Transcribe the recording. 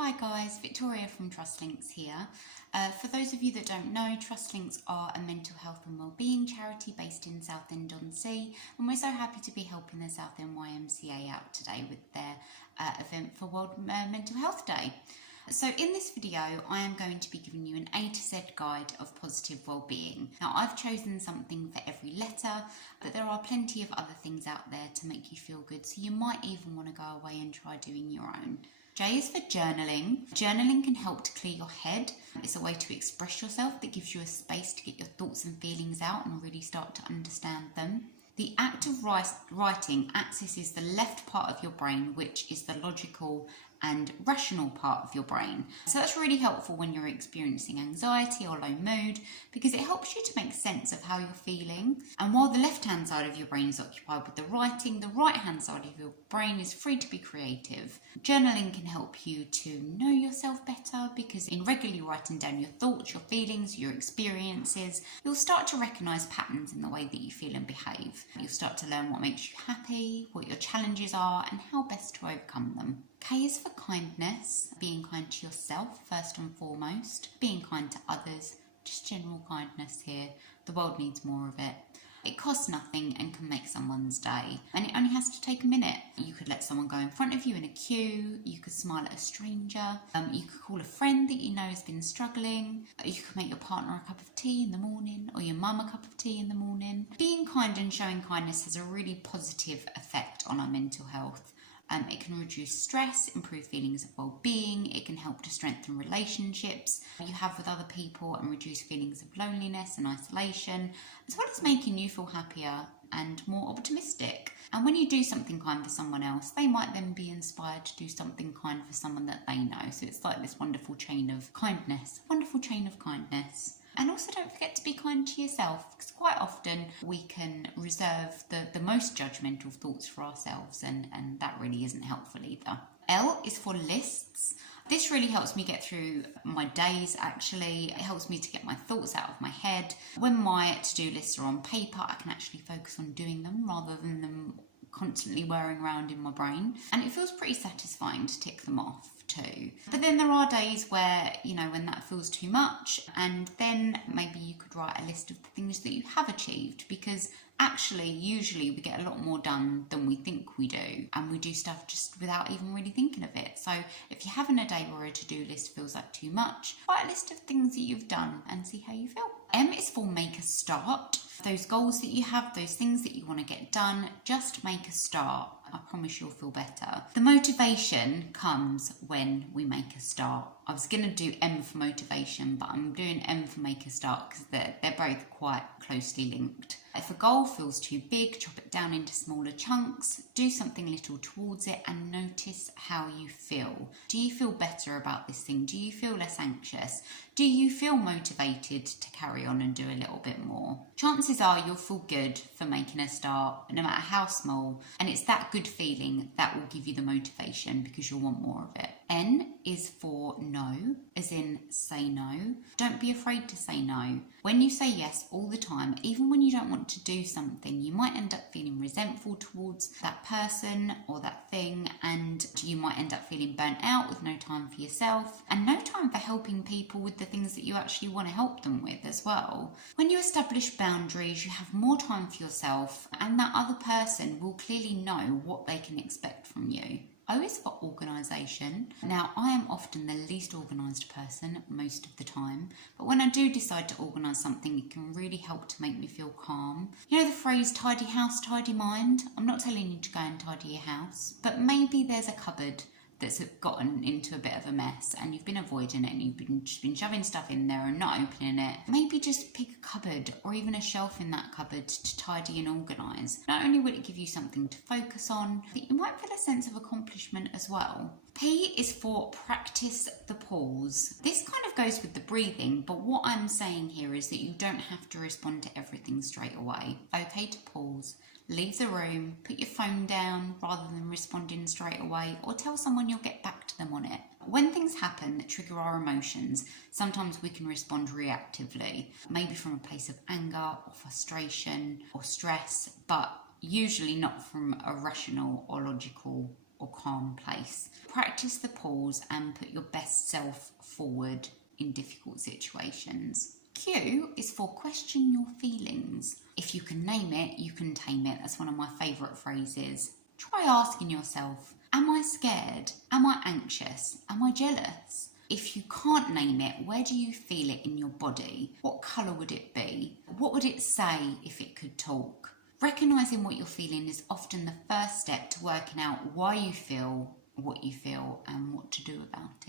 Hi guys, Victoria from Trust Links here. For those of you that don't know, Trust Links are a mental health and wellbeing charity based in Southend YMCA, and we're so happy to be helping the Southend YMCA out today with their event for World Mental Health Day. So in this video, I am going to be giving you an A to Z guide of positive wellbeing. Now I've chosen something for every letter, but there are plenty of other things out there to make you feel good, so you might even want to go away and try doing your own. J is for journaling. Journaling can help to clear your head. It's a way to express yourself that gives you a space to get your thoughts and feelings out and really start to understand them. The act of writing accesses the left part of your brain, which is the logical and rational part of your brain. So that's really helpful when you're experiencing anxiety or low mood, because it helps you to make sense of how you're feeling. And while the left-hand side of your brain is occupied with the writing, the right-hand side of your brain is free to be creative. Journaling can help you to know yourself better, because in regularly writing down your thoughts, your feelings, your experiences, you'll start to recognise patterns in the way that you feel and behave. You'll start to learn what makes you happy, what your challenges are, and how best to overcome them. K is for kindness, being kind to yourself first and foremost, being kind to others, just general kindness here. The world needs more of it. It costs nothing and can make someone's day, and it only has to take a minute. You could let someone go in front of you in a queue, you could smile at a stranger, you could call a friend that you know has been struggling, you could make your partner a cup of tea in the morning, or your mum a cup of tea in the morning. Being kind and showing kindness has a really positive effect on our mental health. It can reduce stress, improve feelings of well-being, it can help to strengthen relationships you have with other people and reduce feelings of loneliness and isolation, as well as making you feel happier and more optimistic. And when you do something kind for someone else, they might then be inspired to do something kind for someone that they know. So it's like this wonderful chain of kindness, wonderful chain of kindness. And also don't forget to be kind to yourself, because quite often we can reserve the most judgmental thoughts for ourselves, and that really isn't helpful either. L is for lists. This really helps me get through my days, actually. It helps me to get my thoughts out of my head. When my to-do lists are on paper, I can actually focus on doing them rather than them constantly whirring around in my brain. And it feels pretty satisfying to tick them off too. But then there are days where, when that feels too much, and then maybe you could write a list of the things that you have achieved, because actually, usually we get a lot more done than we think we do, and we do stuff just without even really thinking of it. So if you're having a day where a to-do list feels like too much, write a list of things that you've done and see how you feel. M is for make a start. Those goals that you have, those things that you want to get done, just make a start. I promise you'll feel better. The motivation comes when we make a start. I was going to do M for motivation, but I'm doing M for make a start because they're both quite closely linked. If a goal feels too big, chop it down into smaller chunks, do something little towards it, and notice how you feel. Do you feel better about this thing? Do you feel less anxious? Do you feel motivated to carry on and do a little bit more? Chances are you'll feel good for making a start, no matter how small, and it's that good feeling that will give you the motivation, because you'll want more of it. N is for no, as in say no. Don't be afraid to say no. When you say yes all the time, even when you don't want to do something, you might end up feeling resentful towards that person or that thing, and you might end up feeling burnt out with no time for yourself and no time for helping people with the things that you actually want to help them with as well. When you establish boundaries, you have more time for yourself, and that other person will clearly know what they can expect from you. O is for organisation. Now, I am often the least organised person most of the time, but when I do decide to organise something, it can really help to make me feel calm. You know the phrase, tidy house, tidy mind? I'm not telling you to go and tidy your house, but maybe there's a cupboard that's gotten into a bit of a mess and you've been avoiding it and you've just been shoving stuff in there and not opening it. Maybe just pick a cupboard or even a shelf in that cupboard to tidy and organise. Not only will it give you something to focus on, but you might feel a sense of accomplishment as well. P is for practice the pause. This kind of goes with the breathing, but what I'm saying here is that you don't have to respond to everything straight away. Okay to pause. Leave the room, put your phone down rather than responding straight away, or tell someone you'll get back to them on it. When things happen that trigger our emotions, sometimes we can respond reactively, maybe from a place of anger or frustration or stress, but usually not from a rational or logical or calm place. Practice the pause and put your best self forward in difficult situations. Q is for question your feelings. If you can name it, you can tame it. That's one of my favourite phrases. Try asking yourself, am I scared? Am I anxious? Am I jealous? If you can't name it, where do you feel it in your body? What colour would it be? What would it say if it could talk? Recognising what you're feeling is often the first step to working out why you feel what you feel and what to do about it.